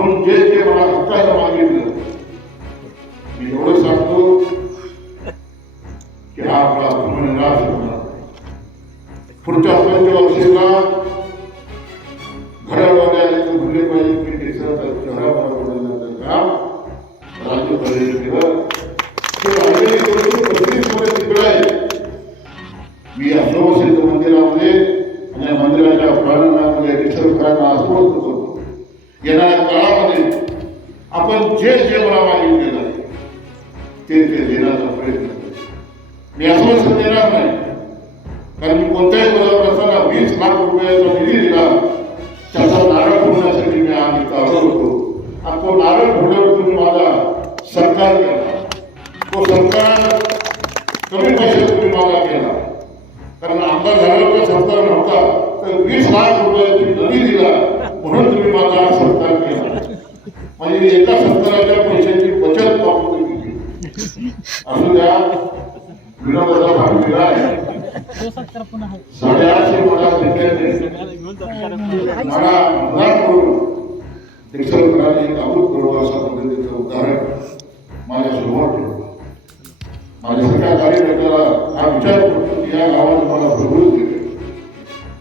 आपण जे जे मला हक्काचं मागितलं मी एवढं सांगतो की हा आपला धर्मनिराश होणार. पुढच्या पंचवर्षीला घरामध्ये म्हणले पाहिजे की देशाचा चेहरा बदलण्याचं काम राज्य पाहिजे केलं. मी या सोमसिद्ध मंदिरामध्ये आणि मंदिराच्या प्रांगणामध्ये विसर्जनाला आस्वाद करतो. येणाऱ्या काळामध्ये आपण जे जे मला मागितलेलं ते देण्याचा प्रयत्न करतो. मी आश्वासन देणार नाही, कारण मी कोणत्याही पदावर असताना 20 लाख रुपयाचा निधी दिला. त्याचा नारळ फोडण्यासाठी मी आम्ही आलो होतो आणि तो नारळ फोडल्यावर तुम्ही माझा सत्कार केला. तो सत्कार कमी पैशात तुम्ही मला केला, कारण आमदार झाल्यावर सत्कार नव्हता तर 20 लाख रुपयाची निधी दिला म्हणून तुम्ही माझा सत्कार केला. म्हणजे एका सत्काराच्या पैशाची बचत आपण केली. असू द्या, विनोदाचा भाग दिला आहे. 850 मोठा मला मदत करून देशभराने एक अभूतपूर्व अशा पद्धतीचं उदाहरण माझ्या समोर ठेवलं. माझ्या सगळ्या कार्यकर्त्याला हा विचार करतो की या गावाने मला भरभरून दिले,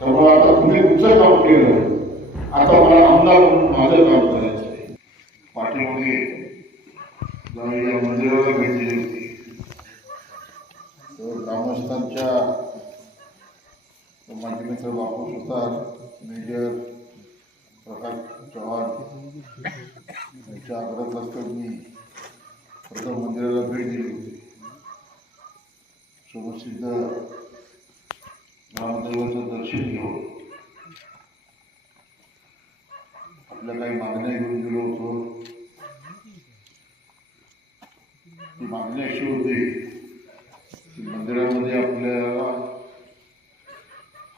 त्यामुळे आता तुम्ही तुमचं काम केलं, आता मला आमदार म्हणून माझं काम करायचं आहे. पाठीमागे या मंदिराला भेट दिली होती तर ग्रामस्थांच्या माझे मित्र बापू सुतार, मेजर प्रकाश चव्हाण यांच्या आग्रहास्तव मी प्रथम मंदिराला भेट दिली होती. सुप्रसिद्ध रामदेवाचं दर्शन घेऊन आपल्या काही मागण्या घेऊन गेलो होतो. ती मागणी अशी होती की मंदिरामध्ये आपल्याला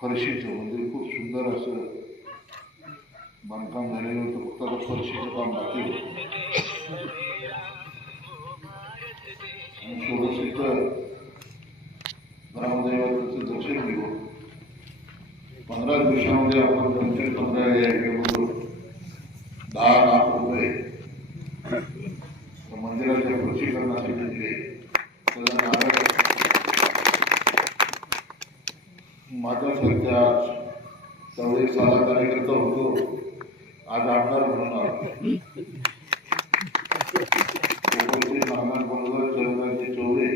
फरशीचं मंदिर खूप सुंदर असं बांधकाम झालेलं होतं, फक्त आता फरशीचं काम बाकी होतं. आणि सुप्रसिद्ध रामदेवाचं दर्शन घेऊन 15 दिवसामध्ये आपण 15 याच्यामधून 10 लाख रुपये मंदिराच्या प्रशिक्षणासाठी दिले. माझ्यासारख्या त्यावेळी साधा कार्यकर्ता होतो, आज आमदार म्हणून नागनाथ बनगर, चौधरी चौरे,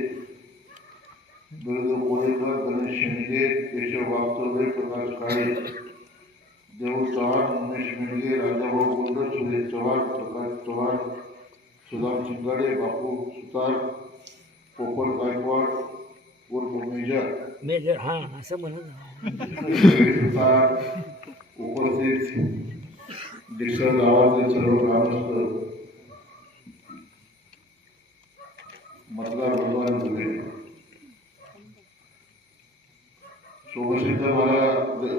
गुरुदेव कोळेकर, गणेश शेंडगे, केशव वागचौरे, प्रकाश काळे, देव चव्हाण, उमेश मेंढगे, राजाभाऊ गोंडर, सुरेश चव्हाण, प्रकाश चव्हाण, सुदाम चिंगाडे, बापू सुतार, पोपट गायकवाड उर्फ मेजर हा असं म्हणून उपस्थित दीक्षा गावातील सर्व ग्रामस्थ, मतदार बंधूंनी दिले. सोबतसिद्ध मला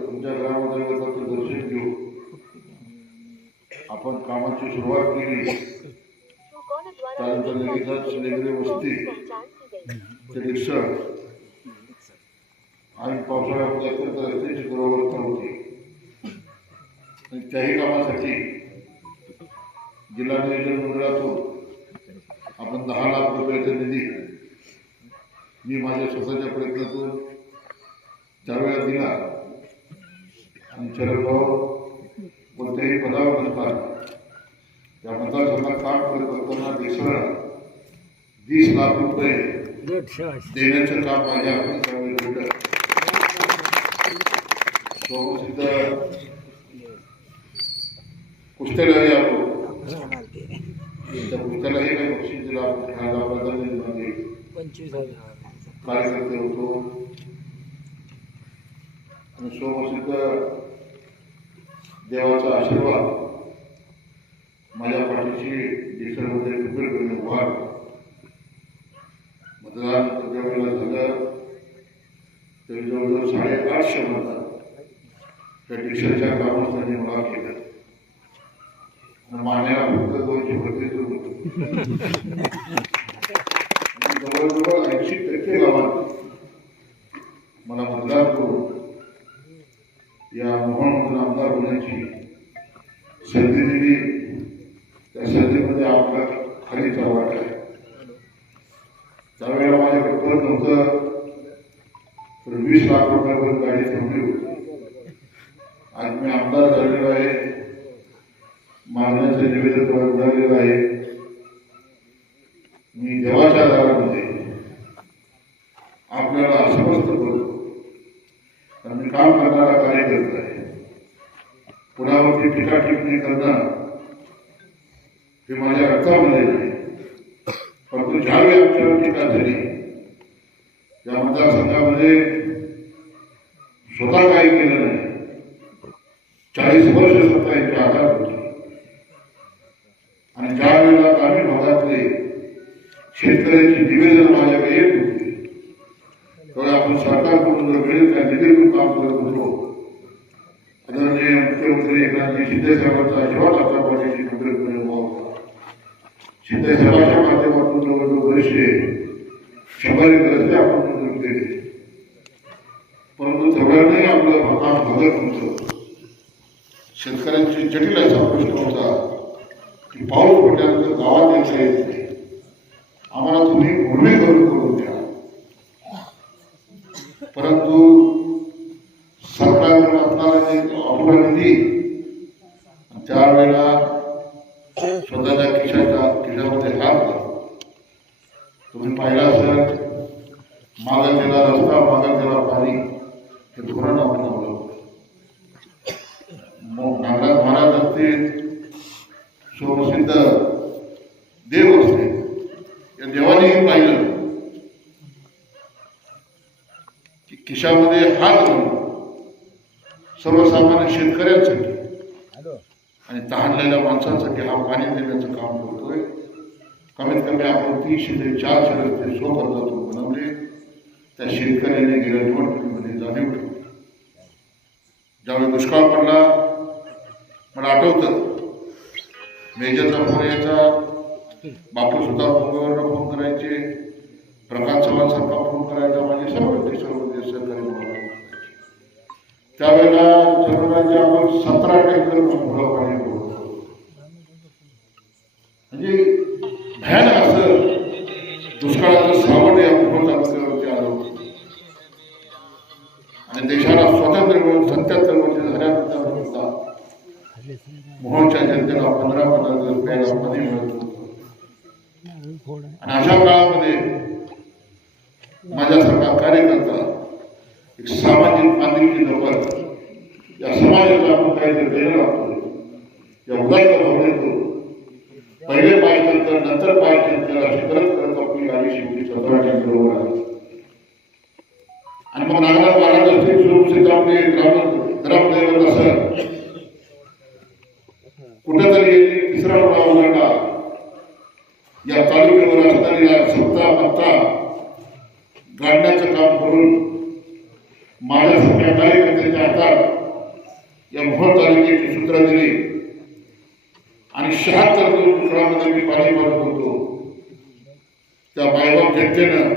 तुमच्या ग्रामदैवताचं दर्शन घेऊ आपण कामाची सुरुवात केली. त्यानंतर लगेचच लेगरे वस्ती ते रिक्षा आणि पावसाळ्यामध्ये अत्यंत रस्त्याची दुरावस्था होती. आणि त्याही कामासाठी जिल्हा नियोजन मंडळातून आपण 10 लाख रुपयाचा निधी मी माझ्या स्वतःच्या प्रयत्नातून त्यावेळेला दिला. आणि शरदभाऊ कोणत्याही पदावर नसतात त्या मतदारसंघात काम करत असताना देशाला 20 लाख रुपये देण्याचं काम माझ्या हातून त्यावेळी घडलं. सोमसिद्ध कुस्त्यालाही आलो, त्या कुस्त्यालाही काही बक्षीस दिला. कार्यकर्ते होतो आणि सोमसिद्ध देवाचा आशीर्वाद माझ्या पाठीशी देशामध्ये खंबीरपणे उभा. मतदान ज्यावेळेला झालं तरी जवळजवळ 850 मतदान त्या देशाच्या ग्रामस्थांनी मला केलं. मान्याला फक्त 232 होतं. जवळजवळ 80% गावात मला मतदान करून या मोहनमधून आमदार होण्याची संधी दिली. त्यावेळेला माझ्याकडे परत नव्हतं, तर 20 लाख रुपयापर्यंत गाडी थांबली होती. आज मी आमदार झालेलो आहे, मागण्याचं निवेदन झालेलं आहे. मी देवाच्या दारामध्ये आपल्याला आश्वस्त करतो, कारण मी काम करणारा कार्यकर्ता आहे. कुणावरती टीका टिप्पणी करणं हे माझ्या रक्तामध्ये नाही. परंतु ज्यावेळी आमच्यावर टीका झाली, या मतदारसंघामध्ये स्वतः काही केलं नाही. 40 वर्ष सत्ता यांच्या हातात होती आणि ज्या वेळेला ग्रामीण भागातले शेतकऱ्यांची निवेदन माझ्याकडे येत होती, तेव्हा आपण सरकारकडून जर मिळेल त्या निधीतून काम करत होतो. आदरणीय मुख्यमंत्री एकनाथजी शिंदे साहेबांचा आशीर्वाद आपल्या पाठीशी खंबीरपणे उभा होता. शिंदे साहेबांच्या माध्यमातून जवळजवळ वर्षे 100 रस्ते आपण मंजूर केले. परंतु तेवढ्याने आपलं काम भागत नव्हतं. शेतकऱ्यांची जटिल असा प्रश्न होता की पाऊस पडल्यानंतर गावात येता येत नाही, आम्हाला तुम्ही उर्मी करून द्या. परंतु सरकारने आपला निधी त्यावेळेला स्वतःच्या खिशामध्ये हात घालून तुम्ही पाहिला असेल, मागं गेला रस्ता मागं गेला पाणी हे धोरण अपनावलं. नागराज महाराज असतील, सुप्रसिद्ध देव असतील, या देवानेही पाहिलं की खिशामध्ये हात घालून सर्वसामान्य शेतकऱ्यांसाठी आणि तहानलेल्या माणसांसाठी हा पाणी देण्याचं काम करतोय. कमीत कमी आपण 300 ते 400 रस्ते स्वखर्चातून बनवले. त्या शेतकऱ्याने गेल्या निवडणुकीमध्ये जाणीव ठेवली. ज्यावेळी दुष्काळ पडला, मला आठवतं मेजरचा फोन यायचा, बापू सुद्धा फोनवरनं फोन करायचे, प्रकाश चव्हाणसारखा फोन करायचा, माझे सर्व सहकारी मला त्यावेळेला जनराज्य आपण 17 टँकर मोठं पाणी पुरवतो. म्हणजे भयानक असं दुष्काळाचं सावट या मोठं तालुक्यावरती आलं होतं. आणि देशाला स्वातंत्र्य मिळून 77 वर्ष झाल्यानंतर सुद्धा मोहनच्या जनतेला 15-15 दिवस प्यायला पाणी मिळत होतं. आणि अशा काळामध्ये माझ्यासारखा कार्यकर्ता एक सामाजिक बांधिलकी जपत या समाजाला आपण काहीतरी देणं लागतो. या उदात्त भावनेतून पहिले पाय नंतर नंतर पाय नंतर अशी करत करत आपली गाडी शेवटी 17 टँकरवर आली. आणि मग नागराज महाराज असतील, सुरक्षित आपले ग्रामदैवत असं कुठेतरी तिसरा डोळा उघडला. या तालुक्यावर असणाऱ्या सत्ता मत्ता गाडण्याचं काम करून माझ्यासारख्या कार्यकर्त्याच्या हातात या मोहोळ तालुक्याची सूत्र दिली आणि 76 दिवस दुष्काळामध्ये मी पाणी भरत होतो. त्या मायबाप जनतेनं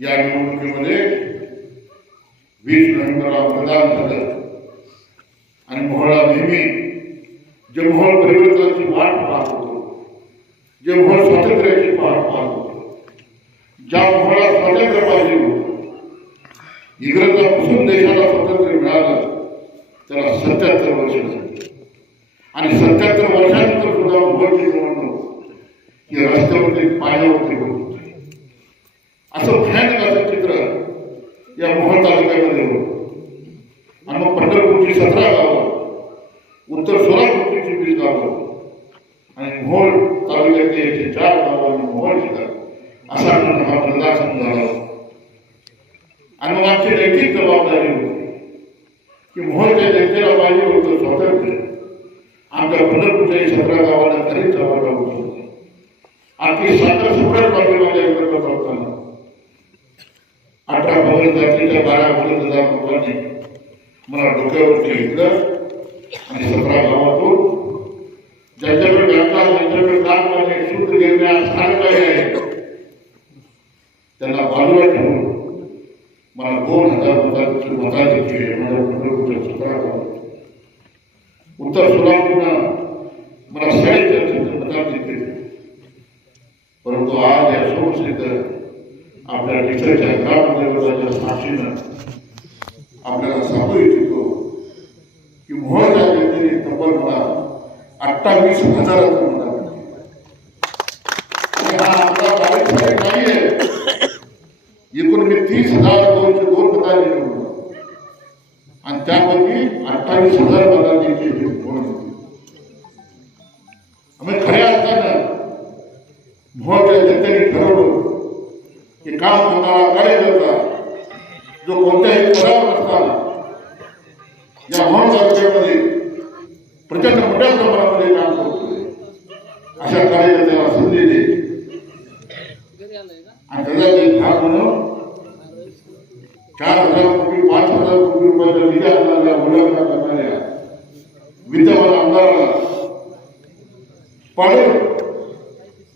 या निवडणुकीमध्ये 20 नोव्हेंबरला मतदान झालं आणि मोहोळला नेहमी जे मोहोळ परिवर्तनाची वाट पाहत होतो, जे मोहोळ स्वातंत्र्याची वाट पाहत होतो, ज्या मोहोळला स्वातंत्र्य पाहिजे होतं, इंग्रजांपासून देशाला स्वातंत्र्य मिळालं त्याला 77 वर्ष झाली. आणि 77 वर्षानंतर सुद्धा मोहोळची निवडणूक ही रस्त्यावरती पाण्यावरती होत होती. असं भयानक असं चित्र या मोहोळ तालुक्यामध्ये होतं. आणि मग पंढरपूरची 17 गावं, उत्तर सोलापूरची 24 गावं आणि मोहोळ तालुक्यातली 104 गावं आणि मोहोळ जिल्हा असा हा मतदारसंघ झाला. आणि मग आमची नैतिक जबाबदारी होती की मोहोळच्या जनतेला पाहिजे होतं स्वातंत्र्य. आमच्या पंढरपूरच्याही 17 गावाला घरीच जबाबदार होतं. आणखी 7 सुप्रत पाहिजे माझ्या एकत्र होताना 18 भवन जातीच्या 12 भवन लोकांनी मला डोक्यावरती घेतलं आणि 17 गावातून ज्यांच्याकडे व्यापार, ज्यांच्याकडे काम करणे, सूत्र घेणे स्थान काही आहे त्यांना बाजूला ठेवून मला 2000 मतांची केली. माझ्या पंढरपूरच्या 17 गावात. उत्तर सोलापूरनं मला 450 मतांची केली. परंतु आज या सर्वश्रेष्ठ आपल्या टीचरच्या ग्रामदेवताच्या साक्षीनं आपल्याला सांगू इच्छितो की मोहच्या व्यक्तीने तब्बल मला 28,000 मतदान आणि हा आपला बारीक नाहीये. एकूण मी 30,202 मतांनी निवडलो आणि त्यापैकी 28,000 मतांची आम्ही खऱ्या अर्थानं मोहच्या जनतेने ठरवलं की काम करणारा कार्यकर्ता जो कोणत्याही पदावर असताना या मोहन तालुक्यामध्ये प्रचंड मोठ्या प्रमाणामध्ये काम करतोय अशा कार्यकर्त्याला संधी दे आणि त्याचा एक भाग म्हणून 4,000 कोटी 5,000 कोटी रुपयाच्या निधी आणणाऱ्या मुलाखत करणाऱ्या विद्यमान आमदाराला पाडून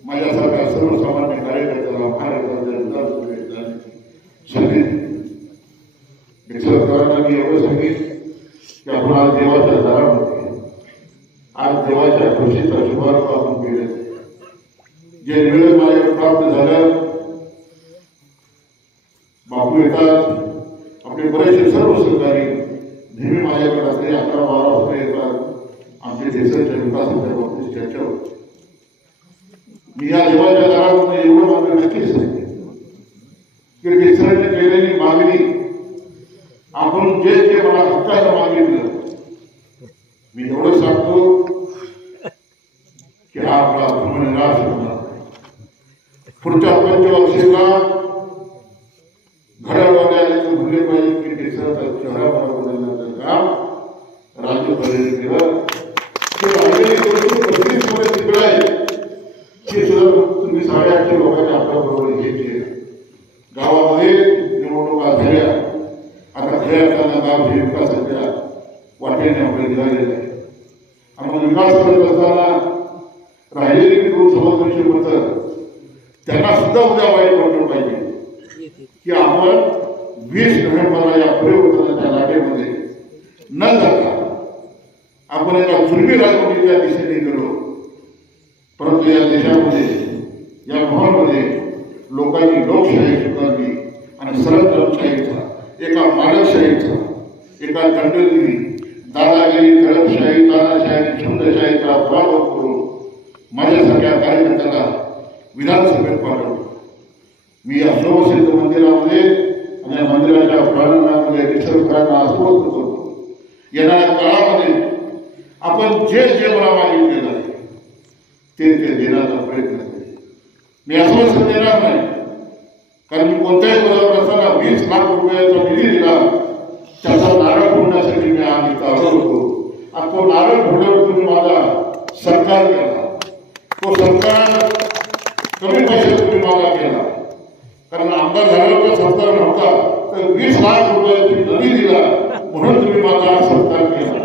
माझ्यासारख्या सर्वसामान्य कार्यकर्त्याला महाराष्ट्राच्या विधानसभेत संधी मी एवढं सांगेन की आपण आज देवाच्या दारामध्ये आज देवाच्या खुशीचा शुभारंभ आपण केले. जे निवेदन माझ्याकडे प्राप्त झालं बापू येतात आपले बरेचसे सर्व सहकारी नेहमी माझ्याकडे असले 11-12 वाजता येतात आमच्या देशाच्या विकासाच्या बाबतीत चर्चा होती. मी या देवाच्या दारामध्ये एवढं मागणी नक्कीच सांगेन की देशाने केलेली मागणी आपण जे जे मला हक्कानं मागितलं मी एवढं सांगतो की हा आपला धर्मनिराश होणार. पुढच्या पंचवर्षीला घरावाल्याने म्हणले पाहिजे की देशाचा शहरावर बदलण्याचं काम राज्यपालांनी केलं. ते राहिलेली गोष्टी 35 मध्ये तिकडे आहे ती सुद्धा तुम्ही 850 लोकांच्या आपल्याबरोबर घ्यायची. गावामध्ये निवडणुका झाल्या आता खऱ्या अर्थानं गाव हे विकासाच्या वाटेने आपल्याला निघालेलं आहे. आपण विकास करत असताना राहिलेली 2 सभासदांची मतं त्यांना सुद्धा उद्या वाईट वाटलं पाहिजे की आपण 20 नोव्हेंबरला या परिवर्तनाच्या लाटेमध्ये न जाता आपण एका जुलमी राजवटीच्या दिशेने गेलो. परंतु या देशामध्ये या मोहनमध्ये लोकांनी लोकशाही स्वीकारली आणि सरकारशाहीचा एका मालकशाहीचा एका दंडगिरी दादागिरी दडपशाही तानाशाही छंदशाहीचा पराभव करून माझ्यासारख्या कार्यकर्त्याला विधानसभेत पाठवलं. मी या सर्वसिद्ध मंदिरामध्ये आणि या मंदिराच्या प्रांगणामध्ये निसर्गांना आस्वाद करतो. येणाऱ्या काळामध्ये आपण जे जे मला मागितलेलं आहे ते देण्याचा प्रयत्न करेल. मी आश्वासन देणार नाही कारण मी कोणत्याही पदावर असताना 20 लाख रुपयाचा निधी दिला त्याचा नारळ फोडण्यासाठी मी आज इथं आलो होतो आणि तो नारळ फोडल्यावर तुम्ही माझा सत्कार केला. तो सत्कार कमी पैशात तुम्ही माझा केला कारण आमदार झाल्यावर सत्कार नव्हता तर 20 लाख रुपयाची निधी दिला म्हणून तुम्ही माझा सत्कार केला.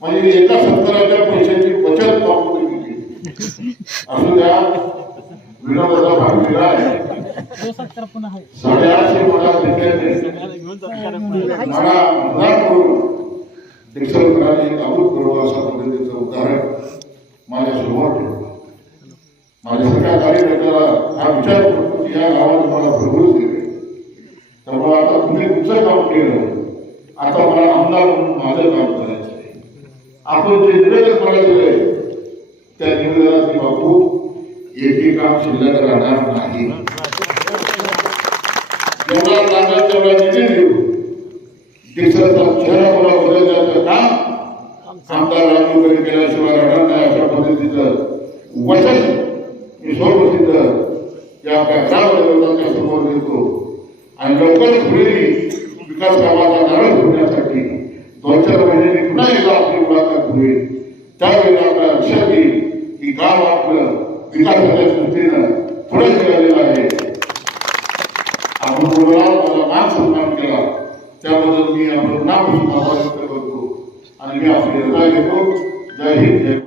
म्हणजे एका सत्काराच्या पैशाची बचत आपण केली. असू द्या विनोदाचा भाग दिला आहे 850 मोठा मला मदत करून देशभराने एक अभूतपूर्व अशा पद्धतीचं उदाहरण माझ्या समोर ठेवलं. माझ्या सगळ्या कार्यकर्त्याला हा विचार करतो की या गावात मला भरभरून दिले त्यामुळे आता तुम्ही तुमचं काम केलं आता मला आमदार म्हणून माझं काम करायचं आहे. आपण जे निवेदन मला दिलंय त्या निवेदनाचे बापू एकही काम शिल्लक राहणार नाही. जेवढा लागणार तेवढा निधी देऊ देशाचा चेहरा मला बदलण्याचं काम आमदार राजूकडे केल्याशिवाय राहणार नाही अशा पद्धतीचं वचन मी सर्वसिद्ध या आपल्या ग्रामदेवतांच्या समोर देतो. आणि लवकरच होईल विकास कामाचा नारळ फोडण्यासाठी 2-4 महिन्यांनी पुन्हा एकदा आपली मुलाखत होईल. त्यावेळेला आपल्या लक्षात येईल की गाव आपलं विकासाच्या दृष्टीनं पुढे निघालेलं आहे. आपण मला मान सन्मान केला त्याबद्दल मी आपण नामसून आभार व्यक्त करतो आणि मी आपली रजा घेतो. जय हिंद जय